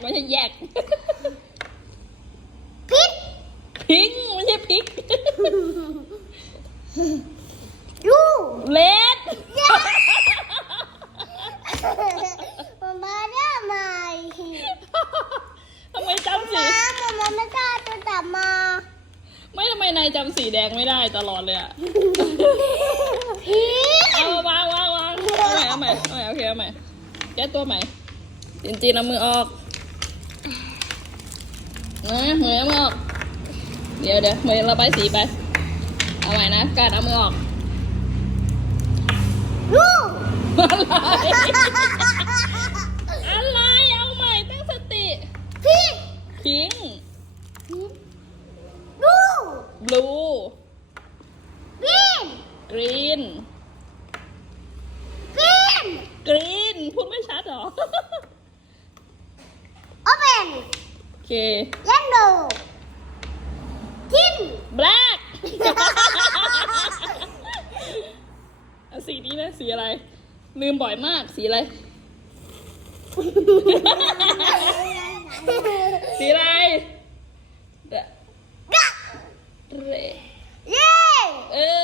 ไม่ใช่แยกพิษพิงไม่ใช่พริกยูเลดมามาได้ไหมทำไมจำสีมามามาไม่กล้าจะจับมา ไม่ทำไมนายจำสีแดงไม่ได้ตลอดเลยอะพิษเอาวางวางวางเอาใหม่เอาใหม่เอาใหม่โอเคเอาใหม่แก้ตัวใหม่ จีนจีนเอามือออกนะมือเอามือออก เดี๋ยวเดี๋ยวมือระบายสีไป เอาใหม่นะ การเอามือออกยูอะไร อะไร เอาใหม่ตั้งสติพิษพิงยูบลูพิษกรีน เค Yellow. Tin. แบล็ก สีนี้นะสีอะไร ลืมบ่อยมากสีอะไร สีอะไรเดอะ Yay. เออ